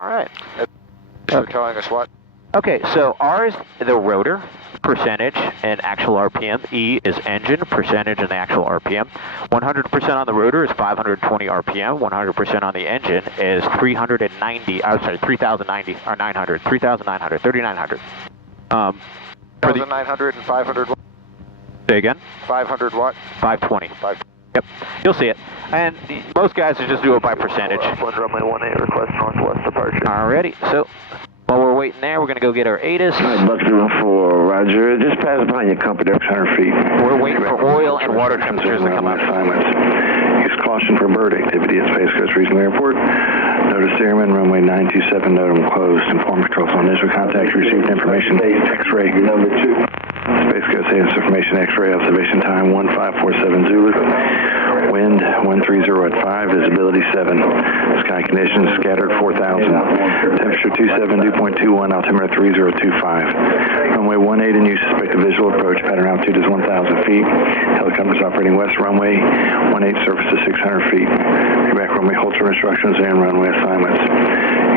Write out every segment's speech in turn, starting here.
All right. So telling us what? Okay, so R is the rotor percentage and actual RPM. E is engine percentage and the actual RPM. 100% on the rotor is 520 RPM. 100% on the engine is 390. I'm sorry, 3,090 or 900. 3,900. 3,900. 3,900 and 500 watt? Say again? 500 watt? 520. 520. Yep, you'll see it. And most guys just do it by percentage. Runway 18, request northwest departure. Alrighty, so while we're waiting there, we're going to go get our ATIS. Buck 04, Roger. Just pass upon your company, 600 feet. We're waiting for oil and water temperatures to come up. Use caution for bird activity at Space Coast Regional Airport. Notice airman, runway 927, NOTAM closed. Inform controls on initial contact, received information. X-ray. Number 2. Space Coast ATIS information, X-ray, observation time 1547 Zulu. Wind 130 at 5, visibility 7. Sky conditions scattered 4,000. Temperature 272.21, altimeter 3025. Runway 18 in use, suspect a visual approach. Pattern altitude is 1,000 feet. Helicopters operating west runway 18, surface is 600 feet. Feedback runway holter instructions and runway assignments.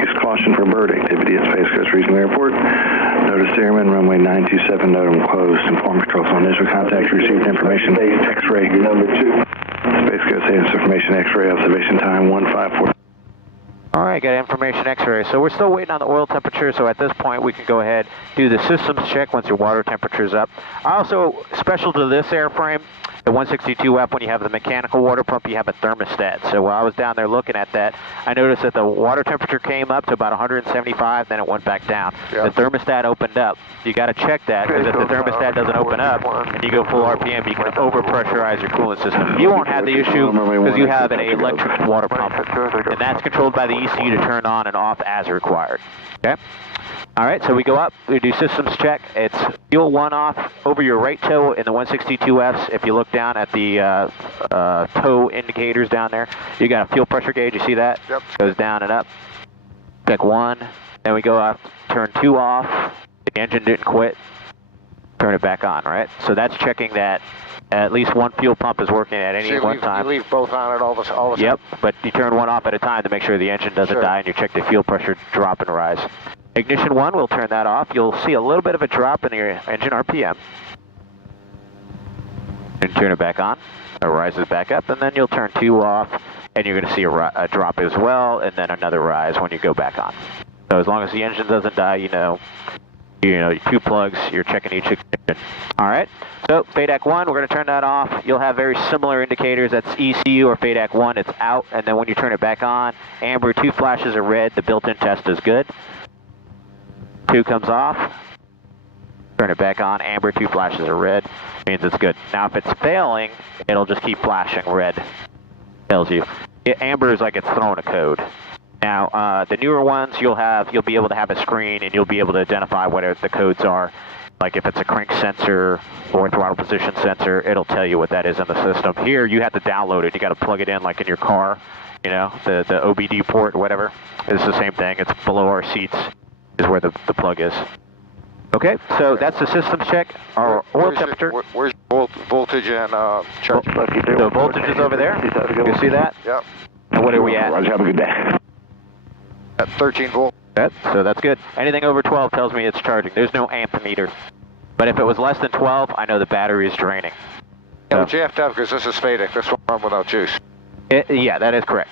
Use caution for bird activity at Space Coast Regional Airport. Notice airman, runway 927, NOTAM closed. Inform controls on initial contact, received information. X-ray. Number 2. Space Coast ATIS information, X-ray, observation time 154. All right, got information X-ray. So we're still waiting on the oil temperature, so at this point we can go ahead, do the systems check once your water temperature is up. Also, special to this airframe, the 162F, when you have the mechanical water pump, you have a thermostat. So while I was down there looking at that, I noticed that the water temperature came up to about 175, then it went back down. Yep. The thermostat opened up. You got to check that, because if the thermostat doesn't open up and you go full RPM, you can overpressurize your coolant system. You won't have the issue because you have an electric water pump, and that's controlled by the ECU to turn on and off as required. Okay? All right, so we go up, we do systems check. It's fuel 1 off over your right toe in the 162Fs. If you look down at the toe indicators down there, you got a fuel pressure gauge, you see that? Yep. Goes down and up. Check 1, then we go up, turn 2 off. The engine didn't quit. Turn it back on, right? So that's checking that at least one fuel pump is working at any one time. You leave both on it all the time? Yep, but you turn one off at a time to make sure the engine doesn't die, and you check the fuel pressure drop and rise. Ignition 1, we'll turn that off. You'll see a little bit of a drop in your engine RPM. And turn it back on. It rises back up, and then you'll turn 2 off, and you're going to see a drop as well, and then another rise when you go back on. So as long as the engine doesn't die, you know, 2 plugs, you're checking each ignition. All right, so FADEC 1, we're going to turn that off. You'll have very similar indicators. That's ECU or FADEC 1, it's out, and then when you turn it back on, amber, 2 flashes are red, the built-in test is good. 2 comes off, turn it back on, amber, 2 flashes are red, means it's good. Now if it's failing, it'll just keep flashing red, tells you. Amber is like it's throwing a code. Now, the newer ones, you'll be able to have a screen and you'll be able to identify what the codes are. Like if it's a crank sensor or a throttle position sensor, it'll tell you what that is in the system. Here, you have to download it. You got to plug it in like in your car, you know, the OBD port or whatever. It's the same thing. It's below our seats is where the plug is. Okay, so that's the systems check. Our oil temperature. Where's voltage and charge? The voltage is over there. You see that? Yep. And what are we at? Roger, have a good day. At 13 volt. So that's good. Anything over 12 tells me it's charging. There's no ammeter. But if it was less than 12, I know the battery is draining. Yeah, but you have to have, because this is FADEC, this won't run without juice. Yeah, that is correct.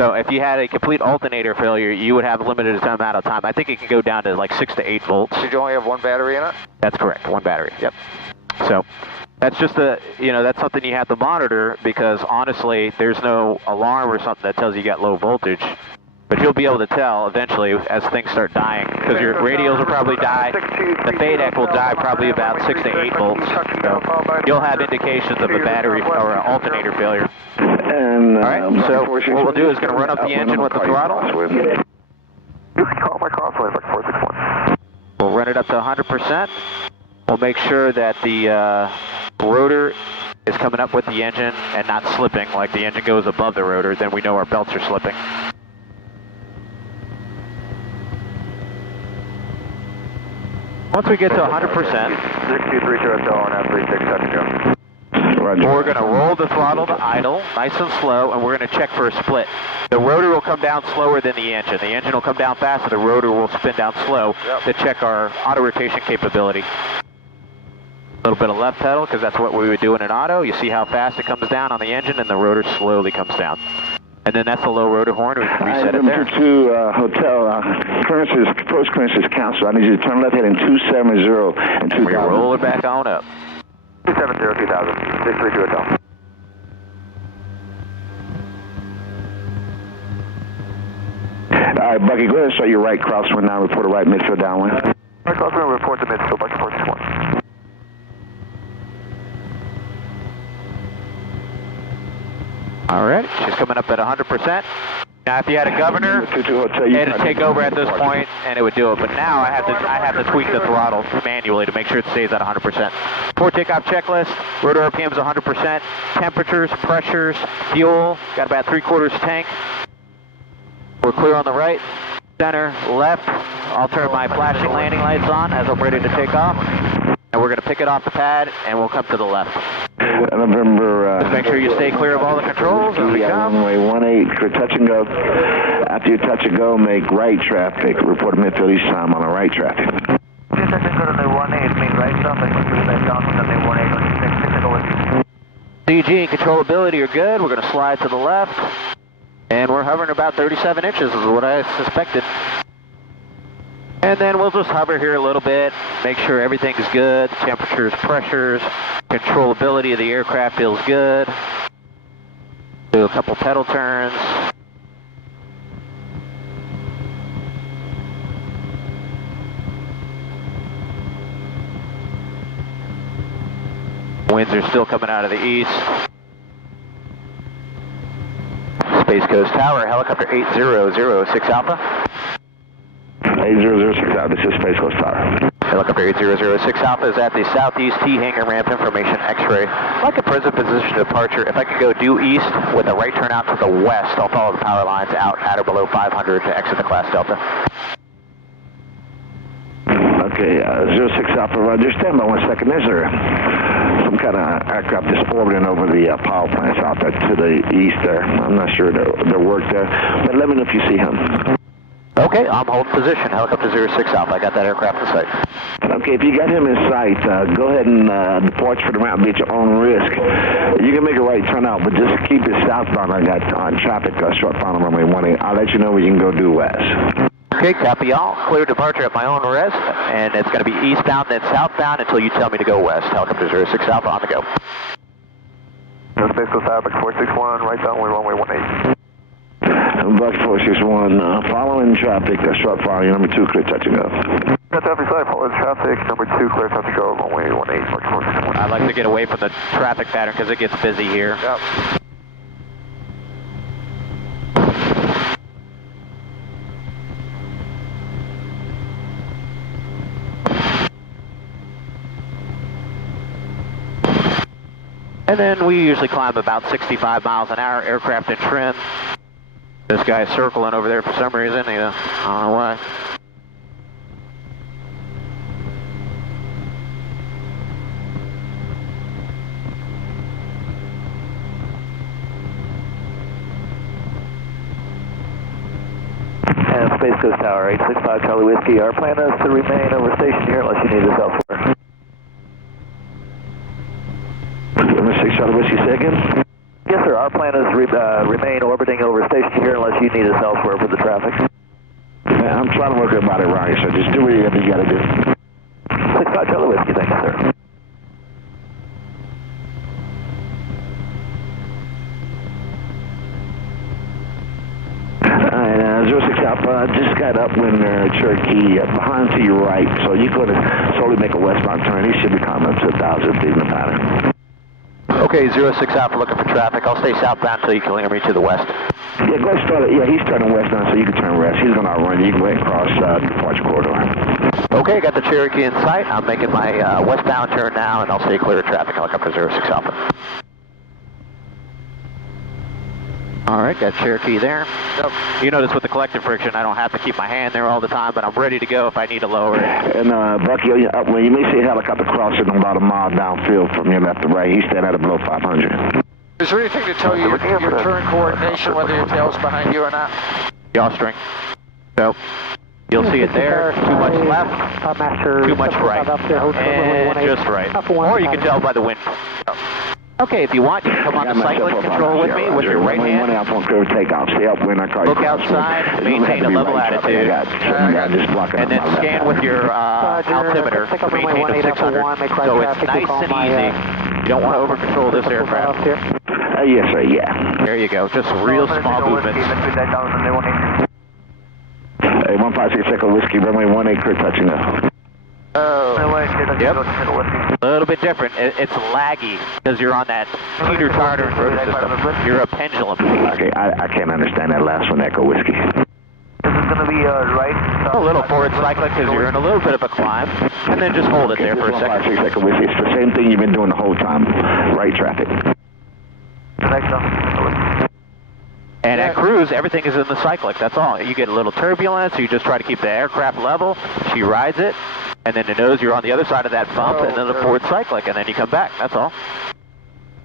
So if you had a complete alternator failure, you would have a limited amount of time. I think it can go down to like 6 to 8 volts. Did you only have 1 battery in it? That's correct, 1 battery, yep. So that's just that's something you have to monitor, because honestly, there's no alarm or something that tells you got low voltage. But you'll be able to tell eventually as things start dying, because your radials will probably die. The FADEC will die probably about 6 to 8 volts. So you'll have indications of a battery or an alternator failure. And, all right, so what we'll do is going to run up the engine with the throttle. Call my crossway, like 461. We'll run it up to 100%. We'll make sure that the rotor is coming up with the engine and not slipping, like the engine goes above the rotor, then we know our belts are slipping. Once we get to 100%, 6230 Hotel and 36 seconds. Roger. We're going to roll the throttle to idle, nice and slow, and we're going to check for a split. The rotor will come down slower than the engine. The engine will come down fast, and the rotor will spin down slow to check our auto rotation capability. A little bit of left pedal, because that's what we would do in an auto. You see how fast it comes down on the engine, and the rotor slowly comes down. And then that's the low rotor horn. We can reset it there. Number 2, hotel, first clearance is canceled. I need you to turn left heading 270 and 2000. We roll it back on up. 270, 2000, 632 hotel. All right, Bucky, go ahead and start your right crosswind now. Report a right midfield downwind. Right crosswind, report the midfield, Bucky 461. All right, she's coming up at 100%. Now, if you had a governor, it'd take over at this point, and it would do it. But now I have to tweak the throttle manually to make sure it stays at 100%. For takeoff checklist, rotor RPM is 100%. Temperatures, pressures, fuel, got about 3/4 tank. We're clear on the right, center, left. I'll turn my flashing landing lights on as I'm ready to take off. And we're going to pick it off the pad, and we'll come to the left. November. Just make sure you stay clear of all the controls as we come. Runway 18 for touch and go. After you touch and go, make right traffic. Report a midfield each time on a right traffic. Touch and go to the 18, mean right traffic, down to the 18, CG and controllability are good. We're going to slide to the left. And we're hovering about 37 inches is what I suspected. And then we'll just hover here a little bit, make sure everything's good, temperatures, pressures, controllability of the aircraft feels good. Do a couple pedal turns. Winds are still coming out of the east. Space Coast Tower, helicopter 8006 Alpha. 8006 Alpha, this is Space Coast Tower. Helicopter 8006 Alpha is at the southeast T hangar ramp information X-ray. Like a present position departure, if I could go due east with a right turn out to the west, I'll follow the power lines out at or below 500 to exit the class Delta. Okay, 06 Alpha, Roger. Stand by 1 second. There's some kind of aircraft just orbiting over the power plants out there to the east there. I'm not sure their work there, but let me know if you see him. Okay, I'm holding position, helicopter 06 Alpha. I got that aircraft in sight. Okay, if you got him in sight, go ahead and depart for the ramp at your own risk. You can make a right turn out, but just keep it southbound. I got traffic short final runway 18. I'll let you know when you can go due west. Okay, copy all. Clear departure at my own risk, and it's going to be eastbound then southbound until you tell me to go west. Helicopter 06 Alpha on the go. Space Coast Tower, 461, right downwind, runway 18. Buck 461, following traffic, short final, number 2, clear touch and go. Traffic side, following traffic, number 2, clear touch and go, runway 18, Buck 461. I like to get away from the traffic pattern because it gets busy here. Yep. And then we usually climb about 65 miles an hour, aircraft in trim. This guy's circling over there for some reason. I don't know why. And Space Coast Tower, 865 Charlie Whiskey. Our plan is to remain over station here unless you need us elsewhere. Number 6 Charlie Whiskey, second. Yes, sir. Our plan is remain orbiting over station here unless you need us elsewhere for the traffic. Yeah, I'm trying to work about it right, so just do what you got to do. 65 Charlie Whiskey, thank you, sir. Alright, 06 Alpha, just got upwind Cherokee behind to your right, so you're going to slowly make a westbound turn. He should be climbing up to 1,000 feet in the pattern. Okay, 06 Alpha looking for traffic. I'll stay southbound until you can clear me to the west. Yeah, go ahead and start it. Yeah, he's turning westbound, so you can turn west. He's going to outrun you. You can go ahead and cross the departure corridor. Okay, got the Cherokee in sight. I'm making my westbound turn now, and I'll stay clear of traffic. Helicopter 06 Alpha. All right, got Cherokee there. Yep. You notice with the collective friction, I don't have to keep my hand there all the time, but I'm ready to go if I need to lower it. And Bucky, when you may see a helicopter crossing about a mile downfield from your left to right, he's standing at below 500. Is there anything to tell you your turn coordination, whether your tail's behind you or not? Yaw string. So, you'll see it there. Too much left, too much right, and just right. Or you can tell by the wind. Okay, if you want, you can come on the cycling control with me with your right hand. Look outside, maintain a level attitude, and then scan with your altimeter to maintain a 600. So it's nice and easy. You don't want to over-control this aircraft. Yes, sir, yeah. There you go, just real small movements. Hey, 156 Echo Whiskey, runway 18, clear touching now. Yep. A little bit different. It's laggy because you're on that teeter-totter rotor system. You're a pendulum. Okay, I can't understand that last one, Echo Whiskey. This is going to be right. A little forward cycling because you're in a little bit of a climb, and then just hold it there for a second. 156 Echo Whiskey, it's the same thing you've been doing the whole time. Right traffic. And at cruise, everything is in the cyclic, that's all. You get a little turbulence, you just try to keep the aircraft level, she rides it, and then it knows you're on the other side of that bump, and then the forward cyclic, and then you come back, that's all.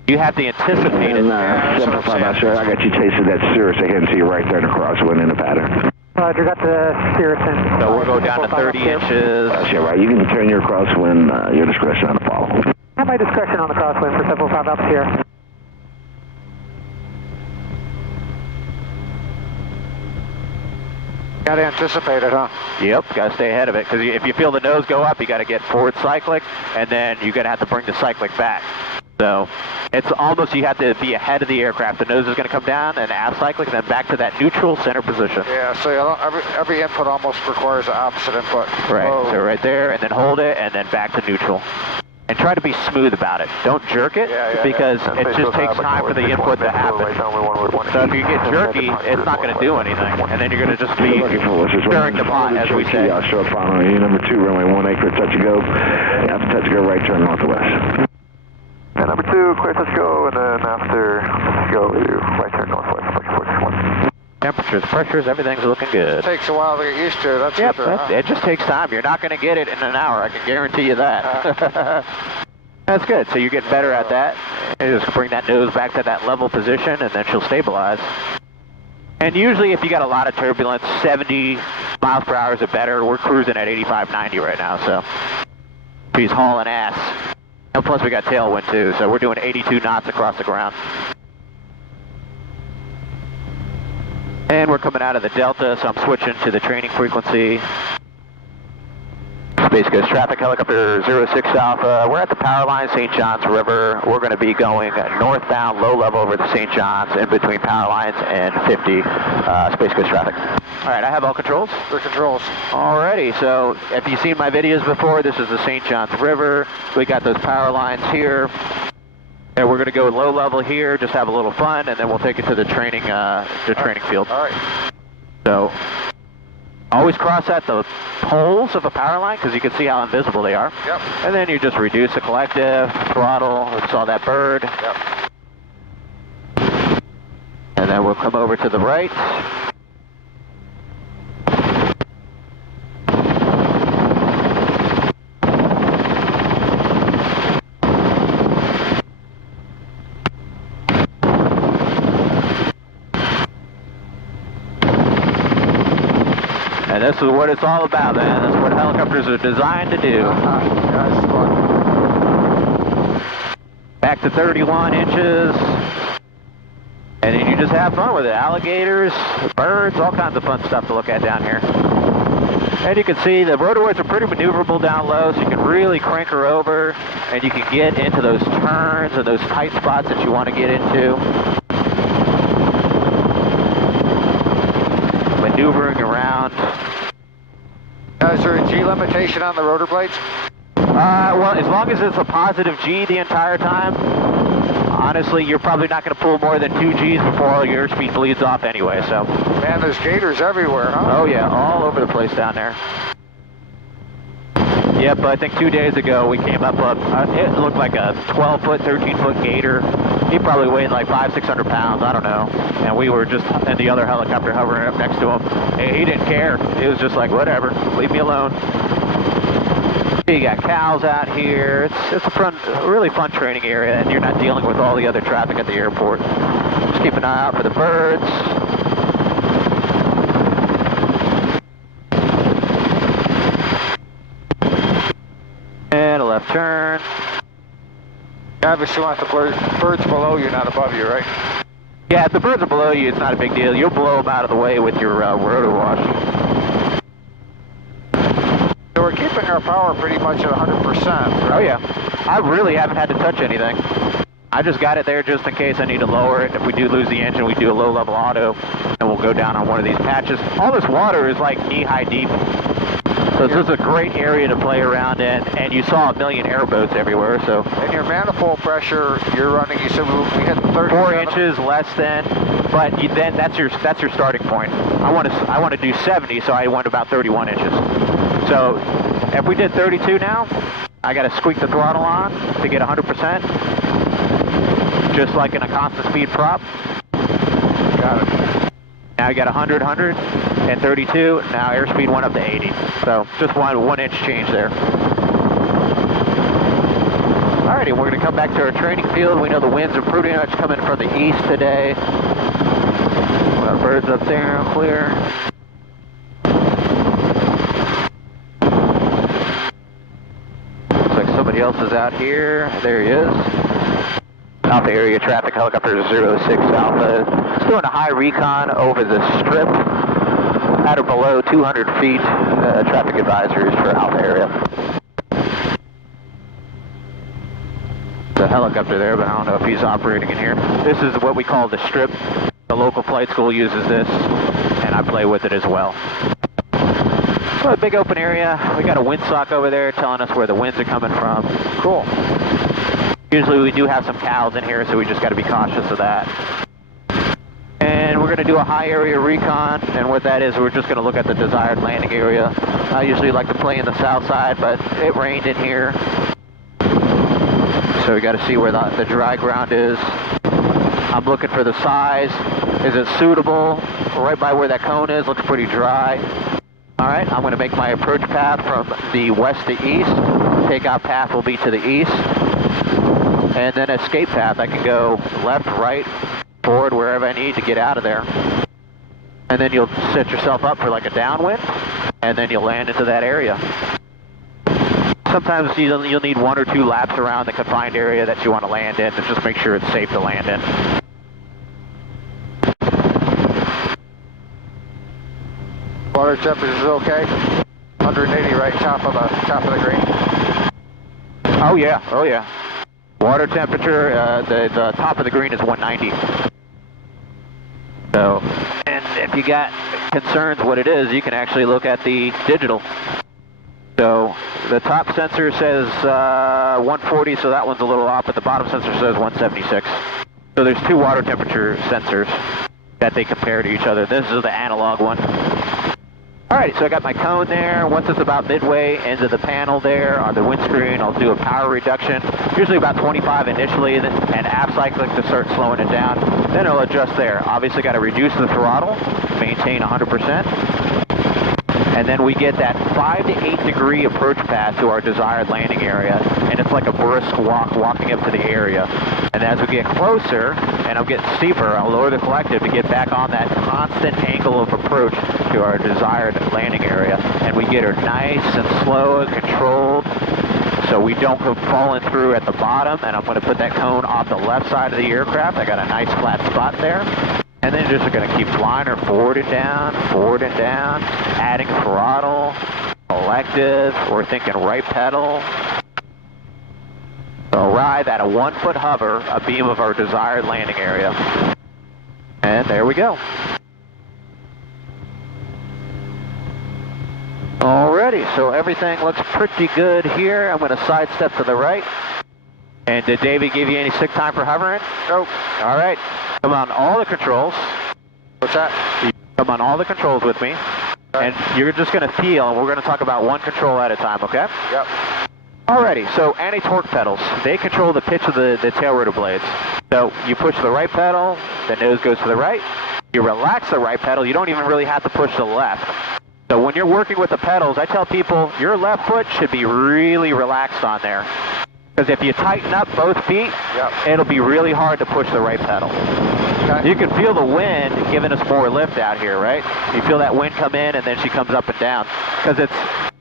You have to anticipate it. 755, sir, I got you chasing that Cirrus ahead to you right there in the crosswind in the pattern. Roger, got the Cirrus in. So we'll go down to 30 inches. That's right, you can turn your crosswind, your discretion on the follow. Have my discretion on the crosswind for 755 up here. Got to anticipate it, huh? Yep, got to stay ahead of it, because if you feel the nose go up, you got to get forward cyclic, and then you're going to have to bring the cyclic back. So it's almost, you have to be ahead of the aircraft. The nose is going to come down and aft cyclic, and then back to that neutral center position. Yeah, so every input almost requires the opposite input. Right, Whoa. so right there, and then hold it, and then back to neutral. And try to be smooth about it. Don't jerk it, because it just takes time for the input to happen. So if you get jerky, it's not going to do anything, and then you're going to just be stirring the pot, as we say. I'll show up on you, number 2, runway 18, clear touch and go. After touch and go, right turn north to west. And number 2, clear touch go, and then after go, you right turn northwest, approach 41. Temperatures, pressures, everything's looking good. It takes a while to get used to it. That's Yep, for sure, it just takes time. You're not going to get it in an hour, I can guarantee you that. That's good, so you're getting better at that. You just bring that nose back to that level position, and then she'll stabilize. And usually if you got a lot of turbulence, 70 miles per hour is better. We're cruising at 85, 90 right now, so she's hauling ass. And plus we got tailwind too, so we're doing 82 knots across the ground. And we're coming out of the Delta, so I'm switching to the training frequency. Space Coast Traffic Helicopter 06 Alpha. We're at the power line, St. John's River. We're going to be going northbound, low level over to St. John's, in between power lines and 50 Space Coast Traffic. All right, I have all controls. The controls. Alrighty, so if you've seen my videos before, this is the St. John's River. We got those power lines here. And we're going to go low level here, just have a little fun, and then we'll take it to the training field. All right. So, always cross at the poles of a power line, because you can see how invisible they are. Yep. And then you just reduce the collective, throttle, we saw that bird. Yep. And then we'll come over to the right. And this is what it's all about, man. This is what helicopters are designed to do. That's fun. Back to 31 inches. And then you just have fun with it. Alligators, birds, all kinds of fun stuff to look at down here. And you can see the rotorways are pretty maneuverable down low, so you can really crank her over, and you can get into those turns and those tight spots that you want to get into. Maneuvering around. Is there a G limitation on the rotor blades? Well, as long as it's a positive G the entire time, honestly, you're probably not going to pull more than 2 Gs before all your airspeed bleeds off anyway, so. Man, there's gators everywhere, huh? Oh yeah, all over the place down there. Yep, I think 2 days ago we came up, it looked like a 12-foot, 13-foot gator. He probably weighed like 500-600 pounds, I don't know. And we were just in the other helicopter hovering up next to him. And he didn't care. He was just like, whatever, leave me alone. You got cows out here. It's a really fun training area, and you're not dealing with all the other traffic at the airport. Just keep an eye out for the birds. And a left turn. You obviously want the birds below you, not above you, right? Yeah, if the birds are below you, it's not a big deal. You'll blow them out of the way with your rotor wash. So we're keeping our power pretty much at 100%. Right? Oh yeah. I really haven't had to touch anything. I just got it there just in case I need to lower it. If we do lose the engine, we do a low-level auto, and we'll go down on one of these patches. All this water is like knee-high deep. So this is a great area to play around in, and you saw a million airboats everywhere, so. And your manifold pressure, you're running, you said we hit 37? 4 inches less than, but then that's your starting point. I want to do 70, so I went about 31 inches. So if we did 32 now, I got to squeak the throttle on to get 100%, just like in a constant speed prop. Got it. Now you got 100, 100, and 32. Now airspeed went up to 80. So just one inch change there. Alrighty, we're going to come back to our training field. We know the winds are pretty much coming from the east today. Got birds up there, clear. Looks like somebody else is out here. There he is. Alpha area traffic, helicopter 06 Alpha. It's doing a high recon over the strip at or below 200 feet. Traffic advisories for Alpha area. The helicopter there, but I don't know if he's operating in here. This is what we call the strip. The local flight school uses this, and I play with it as well. So a big open area. We got a windsock over there telling us where the winds are coming from. Cool. Usually we do have some cows in here, so we just got to be cautious of that. And we're going to do a high area recon, and what that is, we're just going to look at the desired landing area. I usually like to play in the south side, but it rained in here. So we got to see where the dry ground is. I'm looking for the size. Is it suitable? Right by where that cone is, looks pretty dry. All right, I'm going to make my approach path from the west to east. Takeoff path will be to the east. And then escape path, I can go left, right, forward, wherever I need to get out of there. And then you'll set yourself up for like a downwind, and then you'll land into that area. Sometimes you'll need 1 or 2 laps around the confined area that you want to land in to just make sure it's safe to land in. Water temperature is okay? 180 right top of the green. Oh yeah, oh yeah. Water temperature, the top of the green is 190. So, and if you got concerns what it is, you can actually look at the digital. So, the top sensor says 140, so that one's a little off, but the bottom sensor says 176. So there's 2 water temperature sensors that they compare to each other. This is the analog one. Alright, so I got my cone there. Once it's about midway into the panel there on the windscreen, I'll do a power reduction. Usually about 25 initially, and aft cycling to start slowing it down. Then I'll adjust there. Obviously got to reduce the throttle, maintain 100%. And then we get that 5 to 8 degree approach path to our desired landing area. And it's like a brisk walking up to the area. And as we get closer, and I'm getting steeper, I'll lower the collective to get back on that constant angle of approach to our desired landing area. And we get her nice and slow and controlled, so we don't go falling through at the bottom. And I'm going to put that cone off the left side of the aircraft. I got a nice flat spot there. And then just going to keep flying her forward and down, adding throttle, collective, we're thinking right pedal. So arrive at a 1-foot hover, a beam of our desired landing area. And there we go. Alrighty, so everything looks pretty good here. I'm going to sidestep to the right. And did David give you any sick time for hovering? Nope. All right. Come on all the controls. What's that? Come on all the controls with me. And you're just going to feel, and we're going to talk about one control at a time, okay? Yep. Alrighty, so anti-torque pedals, they control the pitch of the tail rotor blades. So you push the right pedal, the nose goes to the right. You relax the right pedal, you don't even really have to push the left. So when you're working with the pedals, I tell people your left foot should be really relaxed on there. Because if you tighten up both feet, it'll be really hard to push the right pedal. Okay. You can feel the wind giving us more lift out here, right? You feel that wind come in and then she comes up and down. Because it's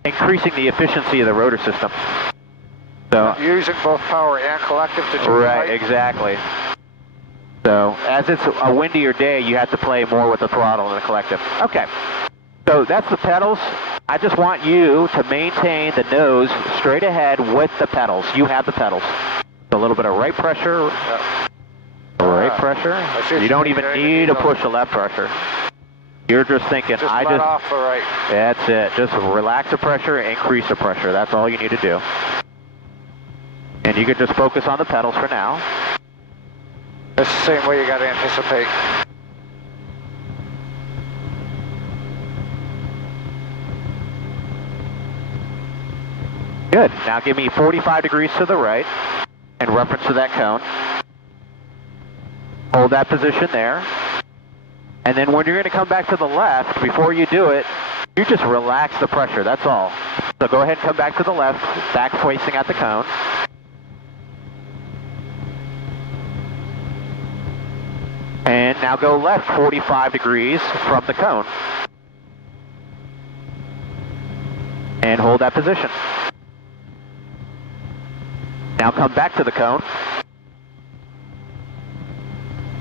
increasing the efficiency of the rotor system. So using both power and collective to right, exactly. So as it's a windier day, you have to play more with the throttle than the collective. Okay, so that's the pedals. I just want you to maintain the nose straight ahead with the pedals. You have the pedals. A little bit of right pressure. Right pressure. You don't even need to push the left pressure. You're just thinking, just let off the right. That's it. Just relax the pressure, increase the pressure. That's all you need to do. And you can just focus on the pedals for now. It's the same way you got to anticipate. Good. Now give me 45 degrees to the right in reference to that cone. Hold that position there. And then when you're going to come back to the left, before you do it, you just relax the pressure, that's all. So go ahead and come back to the left, back facing at the cone. And now go left 45 degrees from the cone. And hold that position. Now come back to the cone.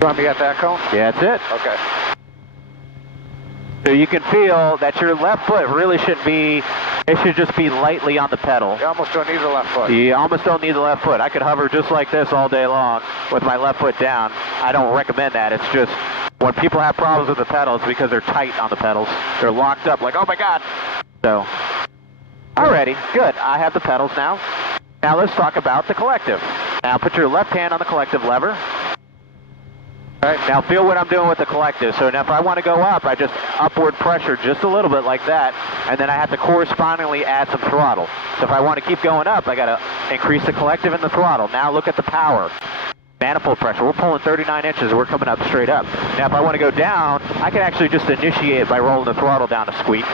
You want me at that cone? Yeah, that's it. Okay. So you can feel that your left foot really shouldn't be, it should just be lightly on the pedal. You almost don't need the left foot. You almost don't need the left foot. I could hover just like this all day long with my left foot down. I don't recommend that. It's just when people have problems with the pedals because they're tight on the pedals. They're locked up like, oh my God. So, alrighty, good. I have the pedals now. Now let's talk about the collective. Now put your left hand on the collective lever. All right, now feel what I'm doing with the collective. So now if I want to go up, I just upward pressure just a little bit like that, and then I have to correspondingly add some throttle. So if I want to keep going up, I got to increase the collective and the throttle. Now look at the power. Manifold pressure, we're pulling 39 inches, we're coming up straight up. Now if I want to go down, I can actually just initiate by rolling the throttle down a squeak.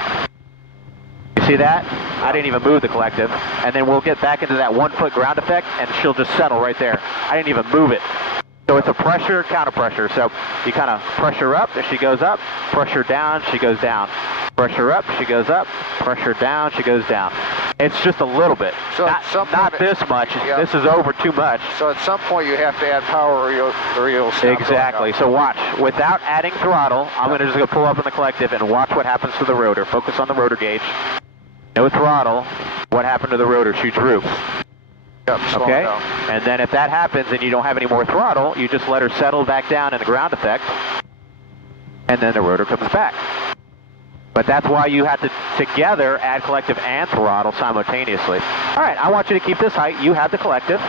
You see that? I didn't even move the collective. And then we'll get back into that 1 foot ground effect, and she'll just settle right there. I didn't even move it. So it's a pressure, counter pressure. So you kind of pressure up, and she goes up, pressure down, she goes down. Pressure up, she goes up, pressure down, she goes down. It's just a little bit. So not this much. Yeah. This is over too much. So at some point you have to add power or you'll stop. Exactly. So watch. Without adding throttle, I'm going to just go pull up in the collective and watch what happens to the rotor. Focus on the rotor gauge. No throttle. What happened to the rotor? She drooped. Yep, okay? And then if that happens and you don't have any more throttle, you just let her settle back down in the ground effect, and then the rotor comes back. But that's why you have to together add collective and throttle simultaneously. All right, I want you to keep this height. You have the collective.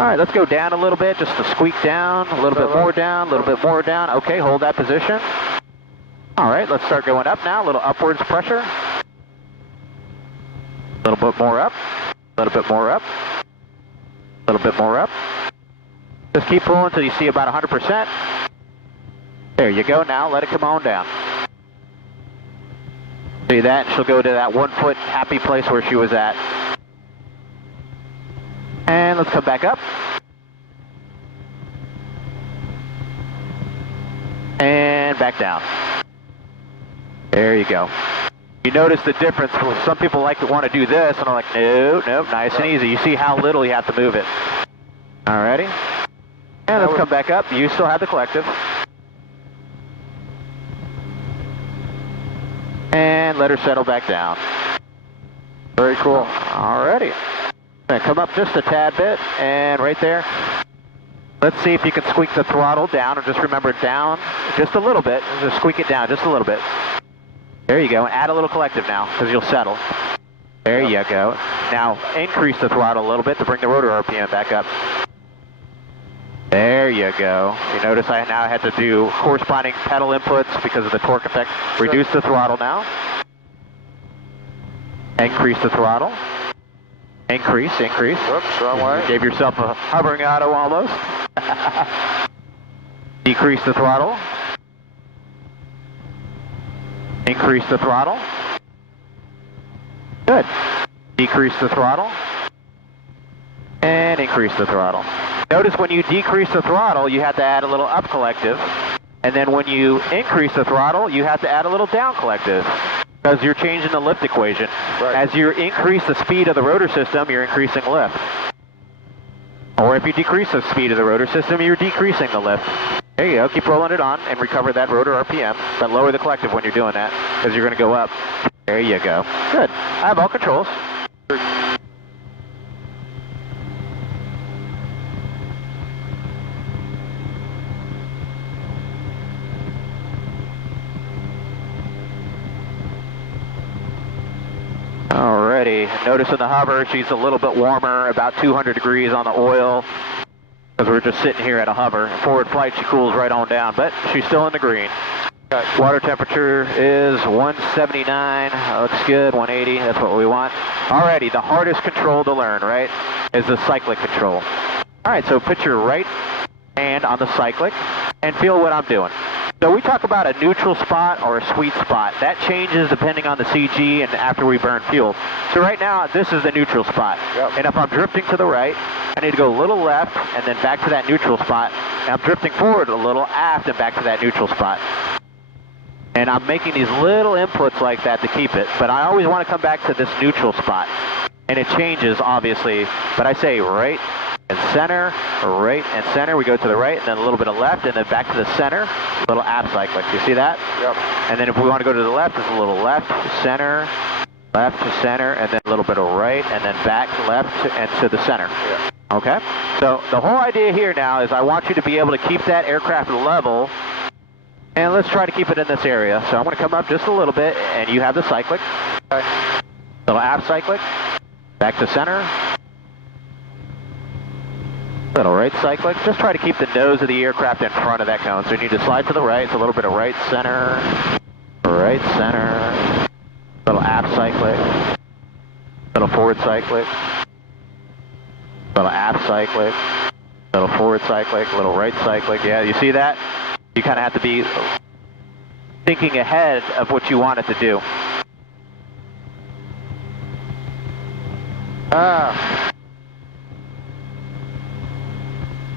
All right, let's go down a little bit, just to squeak down, a little bit more down, a little bit more down. Okay, hold that position. All right, let's start going up now, a little upwards pressure. A little bit more up. A little bit more up, a little bit more up. Just keep pulling until you see about 100%. There you go, now let it come on down. See that? She'll go to that 1 foot happy place where she was at. And let's come back up. And back down. There you go. You notice the difference. Some people like to want to do this, and I'm like, no, nice and easy. You see how little you have to move it. Alrighty. And let's come back up. You still have the collective. And let her settle back down. Very cool. Alrighty. Gonna come up just a tad bit, and right there. Let's see if you can squeak the throttle down, and just remember down just a little bit. Just squeak it down just a little bit. There you go, and add a little collective now, because you'll settle. There you go. Now, increase the throttle a little bit to bring the rotor RPM back up. There There you go. You notice I now had to do corresponding pedal inputs because of the torque effect. Sure. Reduce the throttle now. Increase the throttle. Increase. Whoops, wrong way. You gave yourself a hovering auto almost. Decrease the throttle. Increase the throttle. Good. Decrease the throttle. And increase the throttle. Notice when you decrease the throttle, you have to add a little up collective. And then when you increase the throttle, you have to add a little down collective. Because you're changing the lift equation. Right. As you increase the speed of the rotor system, you're increasing lift. Or if you decrease the speed of the rotor system, you're decreasing the lift. There you go. Keep rolling it on and recover that rotor RPM. But lower the collective when you're doing that, because you're going to go up. There you go. Good. I have all controls. Alrighty, notice in the hover, she's a little bit warmer, about 200 degrees on the oil, because we're just sitting here at a hover. Forward flight, she cools right on down, but she's still in the green. Water temperature is 179, looks good, 180, that's what we want. Alrighty, the hardest control to learn, right, is the cyclic control. Alright, so put your right hand on the cyclic and feel what I'm doing. So we talk about a neutral spot or a sweet spot. That changes depending on the CG and after we burn fuel. So right now, this is the neutral spot. Yep. And if I'm drifting to the right, I need to go a little left and then back to that neutral spot. And I'm drifting forward a little aft and back to that neutral spot. And I'm making these little inputs like that to keep it. But I always want to come back to this neutral spot. And it changes, obviously. But I say right and center, right and center. We go to the right and then a little bit of left and then back to the center. A little aft cyclic. You see that? Yep. And then if we want to go to the left, it's a little left, center, and then a little bit of right, and then back, left, and to the center. Yeah. Okay? So the whole idea here now is I want you to be able to keep that aircraft level, and let's try to keep it in this area. So I'm going to come up just a little bit, and you have the cyclic. Okay. Little aft cyclic, back to center. Little right cyclic. Just try to keep the nose of the aircraft in front of that cone. So you need to slide to the right. It's a little bit of right center. Little aft cyclic. Little forward cyclic. Little aft cyclic. Little forward cyclic. Little right cyclic. Yeah, you see that? You kind of have to be thinking ahead of what you want it to do.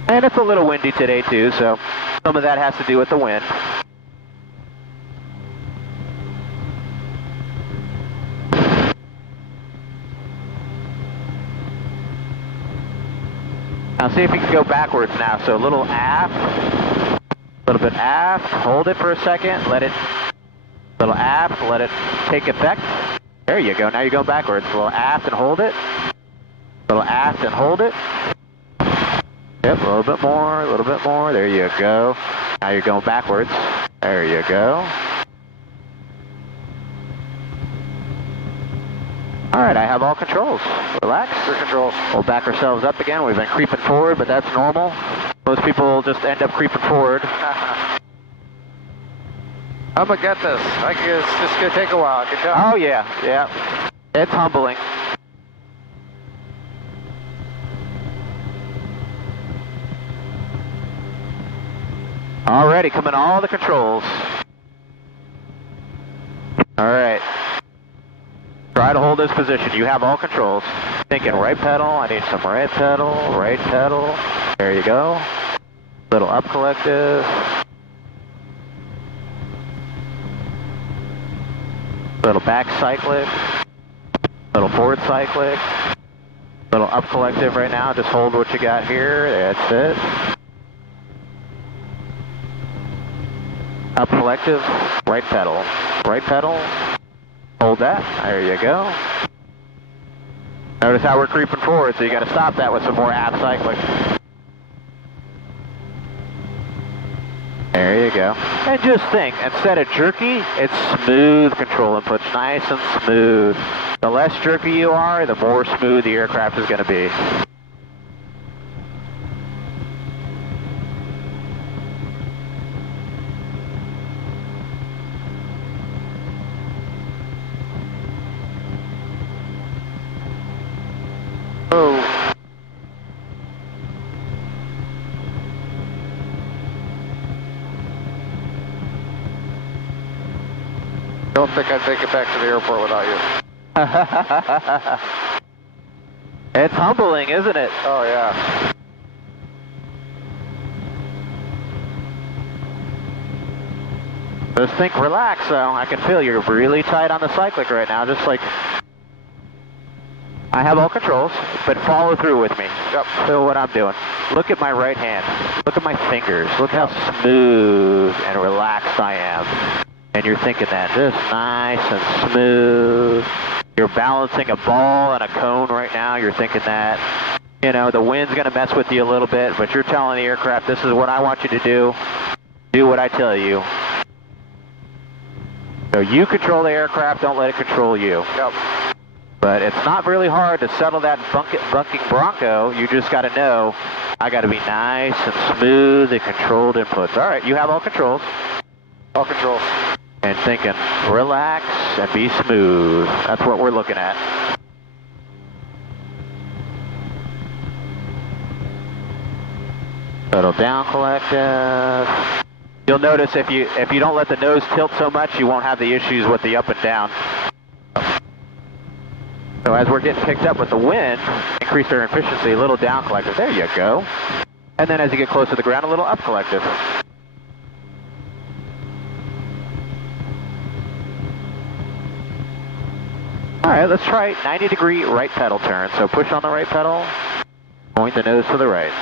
And it's a little windy today too, so some of that has to do with the wind. Now see if you can go backwards now. So a little aft, a little bit aft, hold it for a second, let it, little aft, let it take effect. There you go, now you're going backwards. A little aft and hold it. A little aft and hold it. Yep, a little bit more, there you go. Now you're going backwards. There you go. Alright, I have all controls. Relax. Your controls. We'll back ourselves up again. We've been creeping forward, but that's normal. Most people just end up creeping forward. I'm gonna get this. It's just gonna take a while. Good job. Oh yeah. It's humbling. Alrighty, coming all the controls. Alright. Try to hold this position. You have all controls. Thinking right pedal, I need some right pedal. There you go. Little up collective. Little back cyclic. Little forward cyclic. Little up collective right now. Just hold what you got here. That's it. Up collective, right pedal, hold that, there you go. Notice how we're creeping forward, so you got to stop that with some more aft cycling. There you go. And just think, instead of jerky, it's smooth control inputs, nice and smooth. The less jerky you are, the more smooth the aircraft is going to be. Oh. Don't think I'd make it back to the airport without you. It's humbling, isn't it? Oh, yeah. Just think, relax though. I can feel you're really tight on the cyclic right now, just like... I have all controls, but follow through with me. Yep. Feel what I'm doing. Look at my right hand. Look at my fingers. Look how smooth and relaxed I am. And you're thinking that, just nice and smooth. You're balancing a ball and a cone right now. You're thinking that, you know, the wind's going to mess with you a little bit, but you're telling the aircraft, this is what I want you to do. Do what I tell you. So you control the aircraft, don't let it control you. Yep. But it's not really hard to settle that bucking Bronco. You just got to know, I got to be nice and smooth and controlled inputs. All right, you have all controls. All controls. And thinking, relax and be smooth. That's what we're looking at. Settle down, collective. You'll notice if you don't let the nose tilt so much, you won't have the issues with the up and down. So as we're getting picked up with the wind, increase our efficiency, a little down collective. There you go. And then as you get close to the ground, a little up collective. All right, let's try 90-degree right pedal turn. So push on the right pedal, point the nose to the right.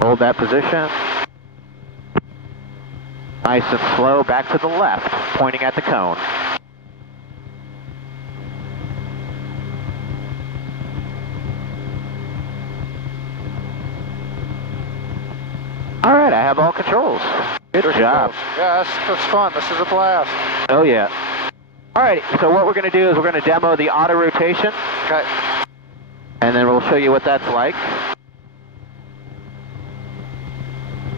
Hold that position. Nice and slow, back to the left, pointing at the cone. All right, I have all controls. Good job. Yeah, that's fun. This is a blast. Oh, yeah. All right, so what we're going to do is we're going to demo the auto rotation. Okay. And then we'll show you what that's like.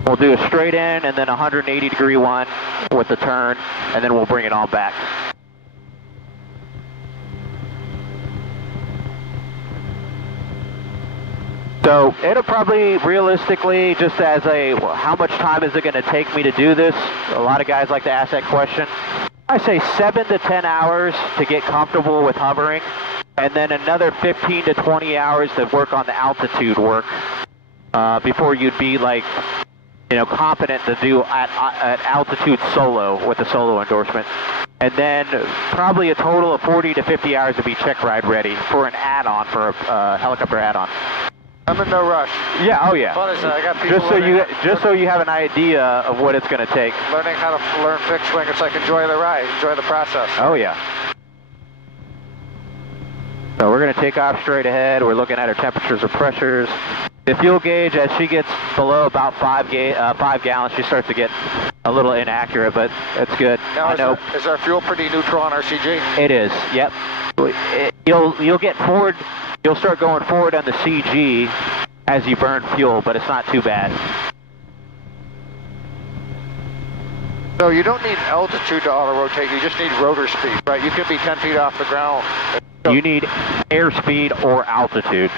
We'll do a straight in and then a 180-degree one with the turn, and then we'll bring it on back. So it'll probably, realistically, just as a, well, how much time is it going to take me to do this? A lot of guys like to ask that question. I say 7 to 10 hours to get comfortable with hovering, and then another 15 to 20 hours to work on the altitude work before you'd be like, you know, competent to do at altitude solo with the solo endorsement. And then probably a total of 40 to 50 hours to be check ride ready for an add-on, for a helicopter add-on. I'm in no rush. Yeah, oh yeah. Fun is I got people Just so you have an idea of what it's going to take. Learning how to learn fixed wing, it's like enjoy the ride, enjoy the process. Oh yeah. So we're going to take off straight ahead. We're looking at our temperatures or pressures. The fuel gauge, as she gets below about 5 gallons, she starts to get a little inaccurate, but it's good. Now, I know. Is our fuel pretty neutral on RCG? It is. Yep. You'll get forward. You'll start going forward on the CG as you burn fuel, but it's not too bad. So you don't need altitude to auto-rotate, you just need rotor speed, right? You could be 10 feet off the ground. You need airspeed or altitude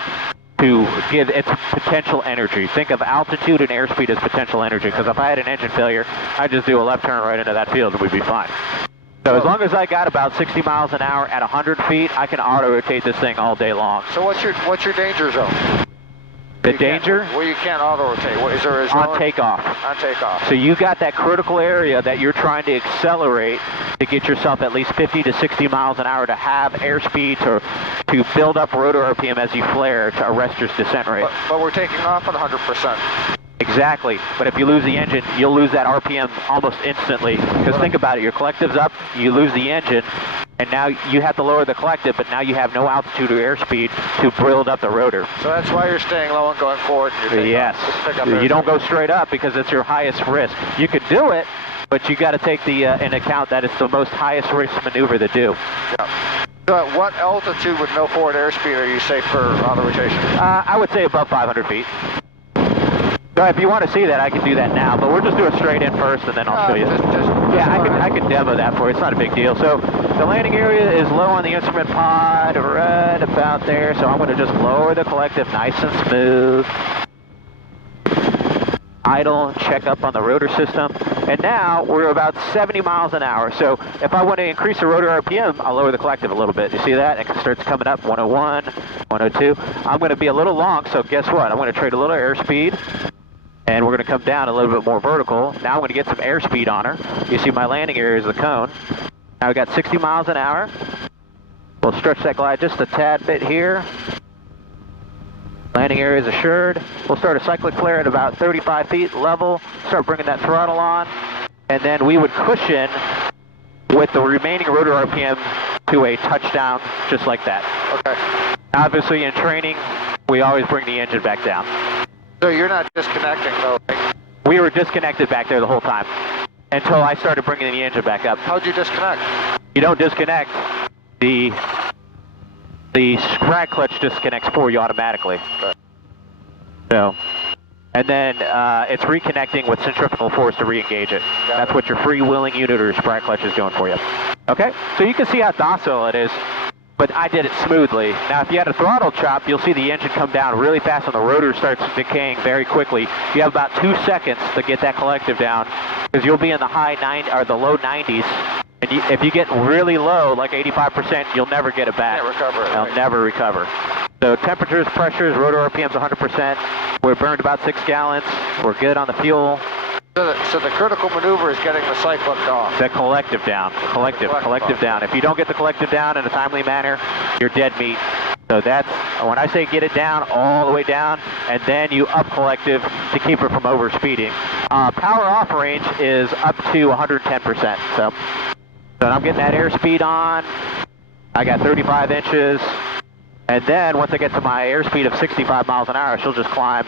to give its potential energy. Think of altitude and airspeed as potential energy, because if I had an engine failure, I'd just do a left turn right into that field and we'd be fine. So as long as I got about 60 miles an hour at 100 feet, I can auto-rotate this thing all day long. So what's your danger zone? The danger? Where you can't auto-rotate. Is there a zone? On takeoff. On takeoff. So you got that critical area that you're trying to accelerate to get yourself at least 50 to 60 miles an hour to have airspeed to build up rotor RPM as you flare to arrest your descent rate. But we're taking off at 100%. Exactly, but if you lose the engine, you'll lose that RPM almost instantly. Because think about it, your collective's up, you lose the engine, and now you have to lower the collective, but now you have no altitude or airspeed to build up the rotor. So that's why you're staying low and going forward. Yes, you don't go straight up because it's your highest risk. You could do it, but you got to take the in account that it's the most highest risk maneuver to do. Yeah. So at what altitude with no forward airspeed are you safe for auto rotation? I would say above 500 feet. So if you want to see that, I can do that now, but we'll just do it straight in first, and then I'll show you. Yeah, I can demo that for you. It's not a big deal. So the landing area is low on the instrument pod, right about there. So I'm going to just lower the collective nice and smooth. Idle, check up on the rotor system. And now we're about 70 miles an hour. So if I want to increase the rotor RPM, I'll lower the collective a little bit. You see that? It starts coming up, 101, 102. I'm going to be a little long, so guess what? I'm going to trade a little airspeed. And we're going to come down a little bit more vertical. Now I'm going to get some airspeed on her. You see my landing area is the cone. Now we got 60 miles an hour. We'll stretch that glide just a tad bit here. Landing area is assured. We'll start a cyclic flare at about 35 feet level. Start bringing that throttle on. And then we would cushion with the remaining rotor RPM to a touchdown just like that. Okay. Obviously in training, we always bring the engine back down. So you're not disconnecting though, right? We were disconnected back there the whole time until I started bringing the engine back up. How'd you disconnect? You don't disconnect. The drag clutch disconnects for you automatically. Okay. So, and then it's reconnecting with centrifugal force to re-engage it. That's what your freewheeling unit or sprag clutch is doing for you. Okay, so you can see how docile it is. But I did it smoothly. Now, if you had a throttle chop, you'll see the engine come down really fast and the rotor starts decaying very quickly. You have about 2 seconds to get that collective down because you'll be in the the low 90s. And if you get really low, like 85%, you'll never get it back. Can't recover it. You'll never recover. So temperatures, pressures, rotor RPM's 100%. We're burned about 6 gallons. We're good on the fuel. So the critical maneuver is getting the cyclic off. The collective down. Collective down. If you don't get the collective down in a timely manner, you're dead meat. So that's, when I say get it down, all the way down, and then you up collective to keep it from overspeeding. Power off range is up to 110%. So I'm getting that airspeed on. I got 35 inches. And then once I get to my airspeed of 65 miles an hour, she'll just climb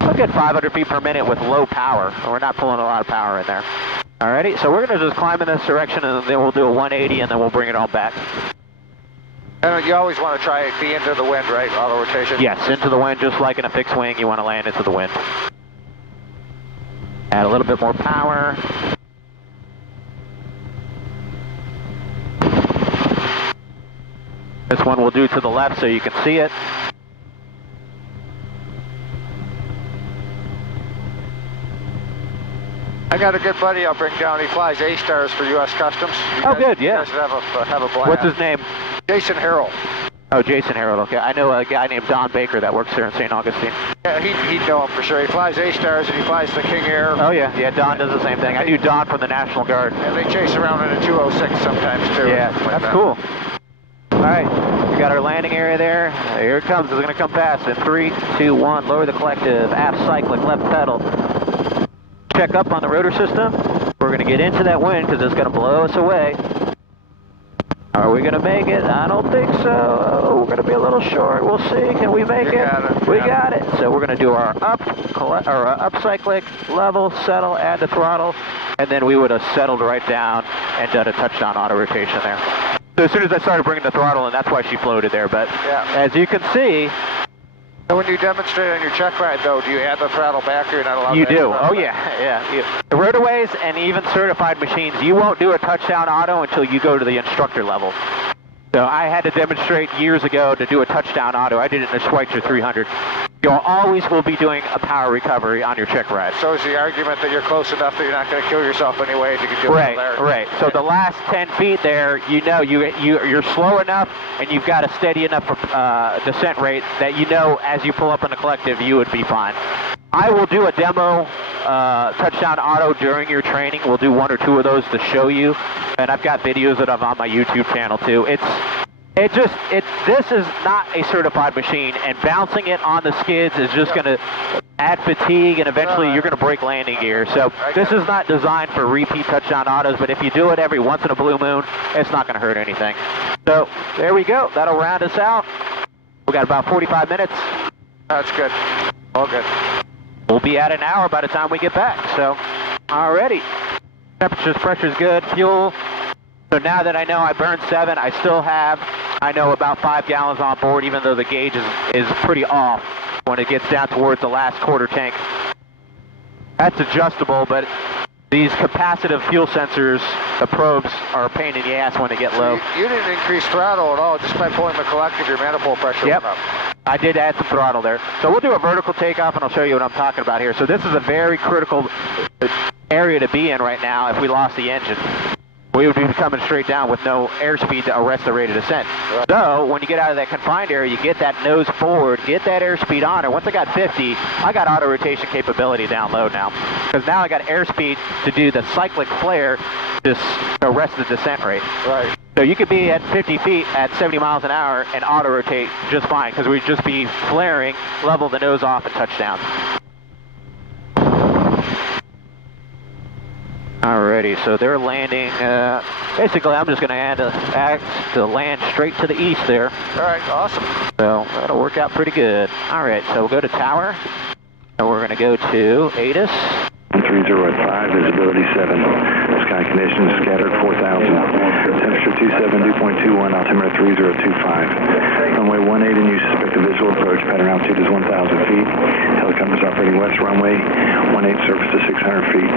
a good 500 feet per minute with low power. We're not pulling a lot of power in there. Alrighty, so we're going to just climb in this direction and then we'll do a 180 and then we'll bring it on back. And you always want to try it be into the wind, right? Auto rotation? Yes, into the wind, just like in a fixed wing, you want to land into the wind. Add a little bit more power. This one we'll do to the left so you can see it. I got a good buddy I'll bring down. He flies A-stars for U.S. Customs. Good, yeah. You guys have a blast. What's his name? Jason Harrell. Oh, Jason Harold, okay. I know a guy named Don Baker that works there in St. Augustine. Yeah, he'd know him for sure. He flies A-stars and he flies the King Air. Oh, yeah, Don does the same thing. I knew Don from the National Guard. And they chase around in a 206 sometimes, too. Yeah, that's cool. All right, we got our landing area there. Here it comes. It's going to come fast in 3, 2, 1. Lower the collective. Aft cyclic, left pedal. Check up on the rotor system. We're going to get into that wind because it's going to blow us away. Are we going to make it? I don't think so. We're going to be a little short. We'll see. Can we make it? We got it. So we're going to do our up cyclic, level, settle, add the throttle, and then we would have settled right down and done a touchdown auto rotation there. So as soon as I started bringing the throttle in, that's why she floated there. But as you can see, so when you demonstrate on your check ride, though, do you add the throttle back or you're not allowed to? You do. Oh, yeah. The Rotorways and even certified machines, you won't do a touchdown auto until you go to the instructor level. So I had to demonstrate years ago to do a touchdown auto. I did it in the Schweitzer 300. You always will be doing a power recovery on your check ride. So is the argument that you're close enough that you're not going to kill yourself anyway if you can do it there? Right. So the last 10 feet there, you know you're slow enough and you've got a steady enough descent rate that you know as you pull up in the collective, you would be fine. I will do a demo touchdown auto during your training. We'll do 1 or 2 of those to show you, and I've got videos that I'm on my YouTube channel too. This is not a certified machine, and bouncing it on the skids is just going to add fatigue, and eventually you're going to break landing gear. So this is not designed for repeat touchdown autos, but if you do it every once in a blue moon, it's not going to hurt anything. So there we go. That'll round us out. We got about 45 minutes. That's good. All good. We'll be at an hour by the time we get back. So, already. Temperatures, pressure's good. Fuel. So now that I know I burned 7, I know about 5 gallons on board, even though the gauge is pretty off when it gets down towards the last quarter tank. That's adjustable, but these capacitive fuel sensors, the probes, are a pain in the ass when they get low. You didn't increase throttle at all just by pulling the collective, your manifold pressure went up. I did add some throttle there. So we'll do a vertical takeoff and I'll show you what I'm talking about here. So this is a very critical area to be in right now if we lost the engine. We would be coming straight down with no airspeed to arrest the rate of descent. Right. So when you get out of that confined area, you get that nose forward, get that airspeed on, and once I got 50, I got auto rotation capability down low now. Because now I got airspeed to do the cyclic flare, just arrest the descent rate. Right. So you could be at 50 feet at 70 miles an hour and auto rotate just fine, because we'd just be flaring, level the nose off, and touch down. Alrighty, so they're landing, basically I'm just going to act to land straight to the east there. Alright, awesome. So that'll work out pretty good. Alright, so we'll go to tower, and we're going to go to ATIS. 3085, visibility 7, sky conditions scattered 4,000, temperature 27, dew point 21, altimeter 3025. Runway 18 in use, suspect a visual approach, pattern altitude is 1,000 feet. Helicopter is operating west runway 18, surface to 600 feet.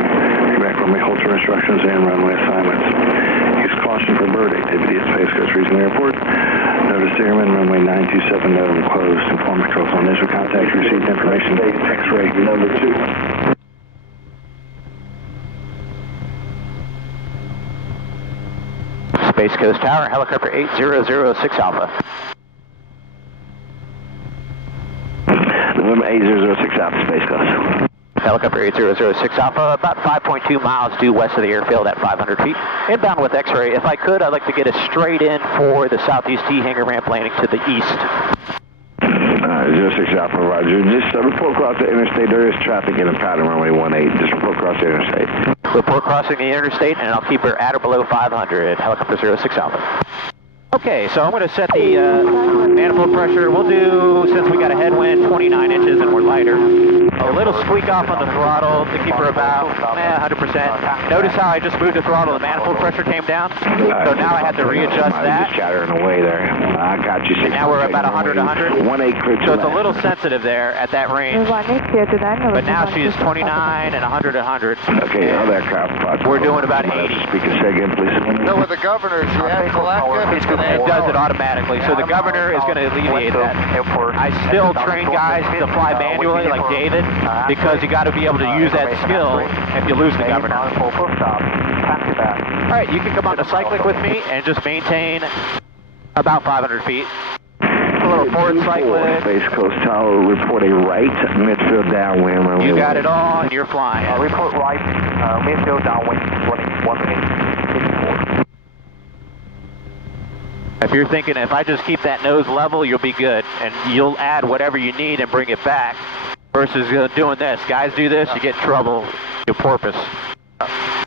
Back runway, hold turn instructions and runway assignments. Use caution for bird activity at Space Coast Regional Airport. Notice airman, runway 927, node closed. Inform controls on initial contact, received information, X-ray number 2. Space Coast Tower, helicopter 8006 Alpha. November 8006 Alpha, Space Coast. Helicopter 8006 Alpha, about 5.2 miles due west of the airfield at 500 feet. Inbound with X-ray. If I could, I'd like to get a straight in for the southeast T hangar ramp landing to the east. 06 Alpha, roger. Just report across the interstate. There is traffic in the pattern runway 18. Just report across the interstate. Report crossing the interstate, and I'll keep her at or below 500. Helicopter 06 Alpha. Okay, so I'm going to set the manifold pressure. We'll do, since we got a headwind, 29 inches and we're lighter. A little squeak off on the throttle to keep her about 100%. Notice how I just moved the throttle, the manifold pressure came down. So now I had to readjust that. Just chattering away there. I got you. And now we're about 100, 100. 18. So it's a little sensitive there at that range. But now she's 29 and 100, 100. Okay, all that crap. We're doing about 80. Speaker, say again, please. So with the governors, you add collective, it's going to It does it automatically, so the governor is going to alleviate that. I still train guys to fly manually, like David, because you got to be able to use that skill if you lose the governor. Alright, you can come on to cyclic with me and just maintain about 500 feet. A little forward cyclic. Space Coast Tower, report a right midfield downwind. You got it all, and you're flying. Report right, midfield downwind, 1864. If you're thinking, if I just keep that nose level, you'll be good, and you'll add whatever you need and bring it back, versus doing this. Guys do this, you get trouble, you porpoise.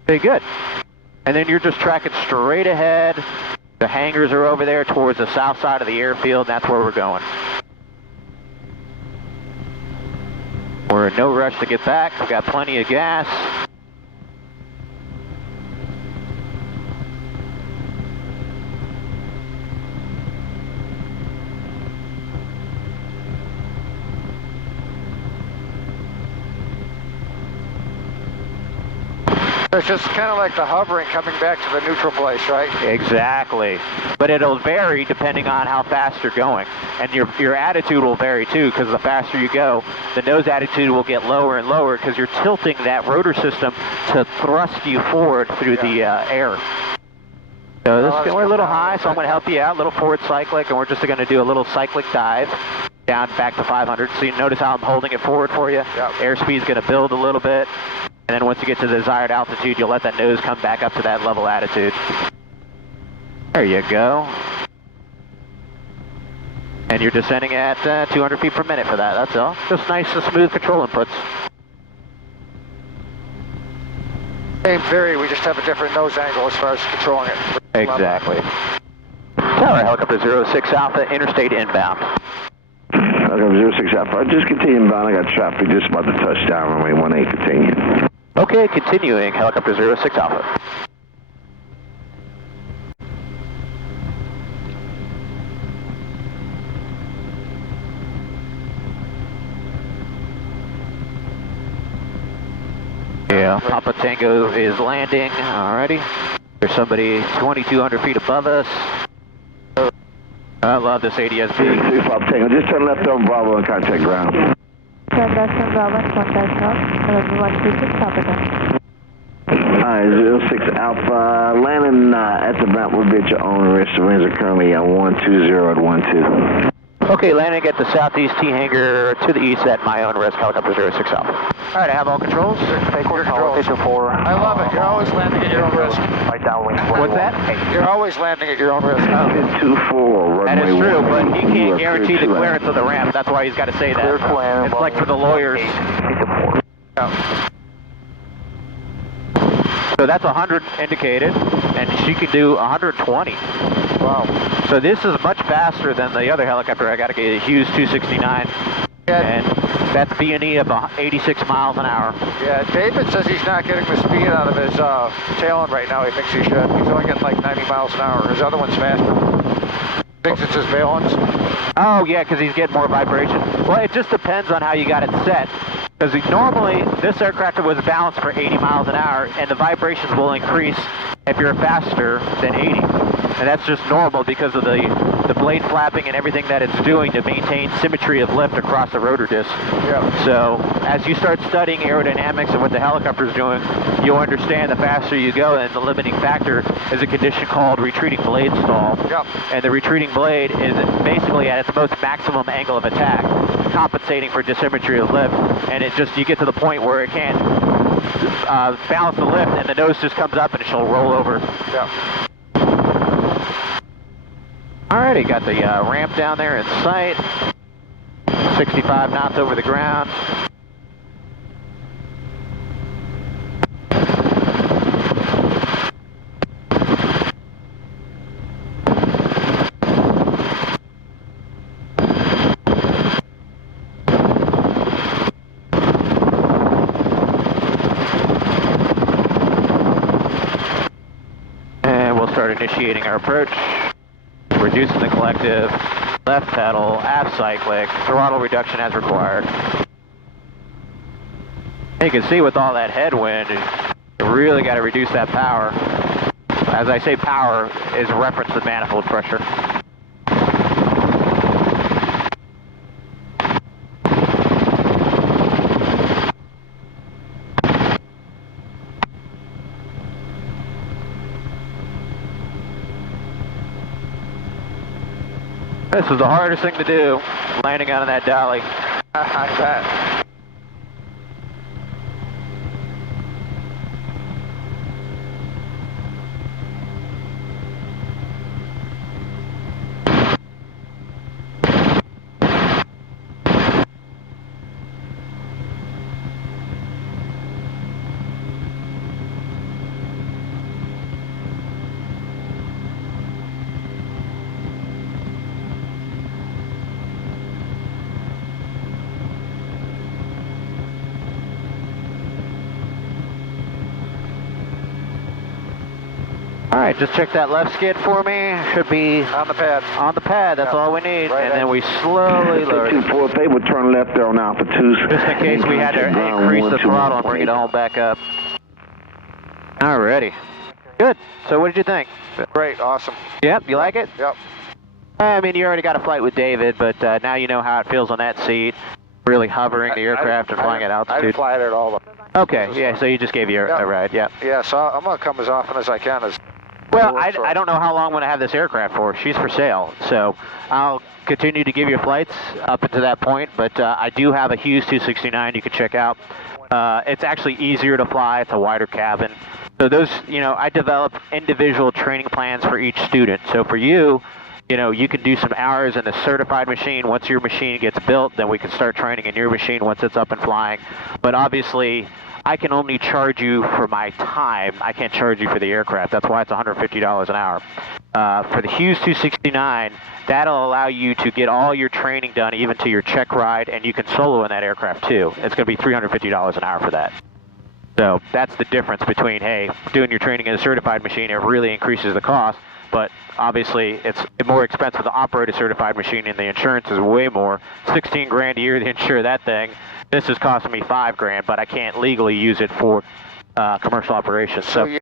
Pretty good. And then you're just tracking straight ahead. The hangars are over there towards the south side of the airfield, and that's where we're going. We're in no rush to get back. We've got plenty of gas. It's just kind of like the hovering coming back to the neutral place, right? Exactly. But it'll vary depending on how fast you're going. And your attitude will vary too, because the faster you go, the nose attitude will get lower and lower because you're tilting that rotor system to thrust you forward through the air. So we're a little high, so I'm going to help you out, a little forward cyclic, and we're just going to do a little cyclic dive down back to 500. So you notice how I'm holding it forward for you? Yep. Airspeed's going to build a little bit. And then once you get to the desired altitude, you'll let that nose come back up to that level attitude. There you go. And you're descending at 200 feet per minute for that, that's all. Just nice and smooth control inputs. Same theory, we just have a different nose angle as far as controlling it. Exactly. Tower, helicopter 06 Alpha, interstate inbound. Helicopter 06 Alpha, just continue inbound. I got traffic just about to touch down. Runway 18, continue. Okay, continuing, helicopter 06 Alpha. go. Papa Tango is landing. Alrighty. There's somebody 2,200 feet above us. I love this ADS-B. 2 Papa Tango, just turn left on Bravo and contact ground. Turn left on Bravo and contact ground. Runway 126 Papa Tango. Alright, 06 Alpha, landing at the ramp will be at your own risk. The winds are currently 120 at 12. Okay, landing at the southeast T hangar to the east at my own risk, helicopter 06 Alpha. Alright, I have all controls. Take Your controls. 4. I love it. You're always landing at your own risk. Right downwind. What's that? You're always landing at your own risk. 24, That runway is true, but he 18. can't guarantee the clearance of the ramp. That's why he's got to say that. Clear to land. It's like for the lawyers. Yeah. So that's 100 indicated, and she can do 120. Wow. So this is much faster than the other helicopter I got to get, a Hughes 269. Yeah. And that's B&E of 86 miles an hour. Yeah, David says he's not getting the speed out of his tail end right now. He thinks he should. He's only getting like 90 miles an hour. His other one's faster. Thinks it's his valence. Oh, yeah, because he's getting more vibration. Well, it just depends on how you got it set. Because normally, this aircraft was balanced for 80 miles an hour, and the vibrations will increase if you're faster than 80. And that's just normal because of the blade flapping and everything that it's doing to maintain symmetry of lift across the rotor disc. Yeah. So as you start studying aerodynamics and what the helicopter's doing, you'll understand the faster you go, and the limiting factor is a condition called retreating blade stall. Yep. And the retreating blade is basically at its most maximum angle of attack, compensating for dissymmetry of lift, and you get to the point where it can't balance the lift, and the nose just comes up and she'll roll over. Yeah. Alrighty, got the ramp down there in sight. 65 knots over the ground. And we'll start initiating our approach. Reducing the collective, left pedal, aft cyclic, throttle reduction as required. You can see with all that headwind, you really got to reduce that power. As I say power, is reference to manifold pressure. This is the hardest thing to do, landing out of that dolly. I bet. All right, just check that left skid for me. Should be On the pad. on the pad. That's all we need. Right and then we slowly lower it. 24, they would turn left there on Alpha 2. Just in case we had to increase the throttle and bring it all back up. Alrighty. Good. So what did you think? Great. Awesome. Yep, you like it? Yep. I mean, you already got a flight with David, but now you know how it feels on that seat. Really hovering the aircraft and flying at I altitude. didn't fly it at all. Okay, yeah, so you just gave you a ride, yeah. Yeah, so I'm going to come as often as I can. Well, I don't know how long I'm going to have this aircraft for. She's for sale, so I'll continue to give you flights up until that point, but I do have a Hughes 269 you can check out. It's actually easier to fly. It's a wider cabin. So those, I develop individual training plans for each student. So for you, you can do some hours in a certified machine. Once your machine gets built, then we can start training in your machine once it's up and flying. But obviously, I can only charge you for my time. I can't charge you for the aircraft. That's why it's $150 an hour. For the Hughes 269, that'll allow you to get all your training done, even to your check ride, and you can solo in that aircraft too. It's going to be $350 an hour for that. So that's the difference between, hey, doing your training in a certified machine, it really increases the cost, but obviously it's more expensive to operate a certified machine, and the insurance is way more. 16 grand a year to insure that thing. This is costing me $5 grand, but I can't legally use it for commercial operations. So you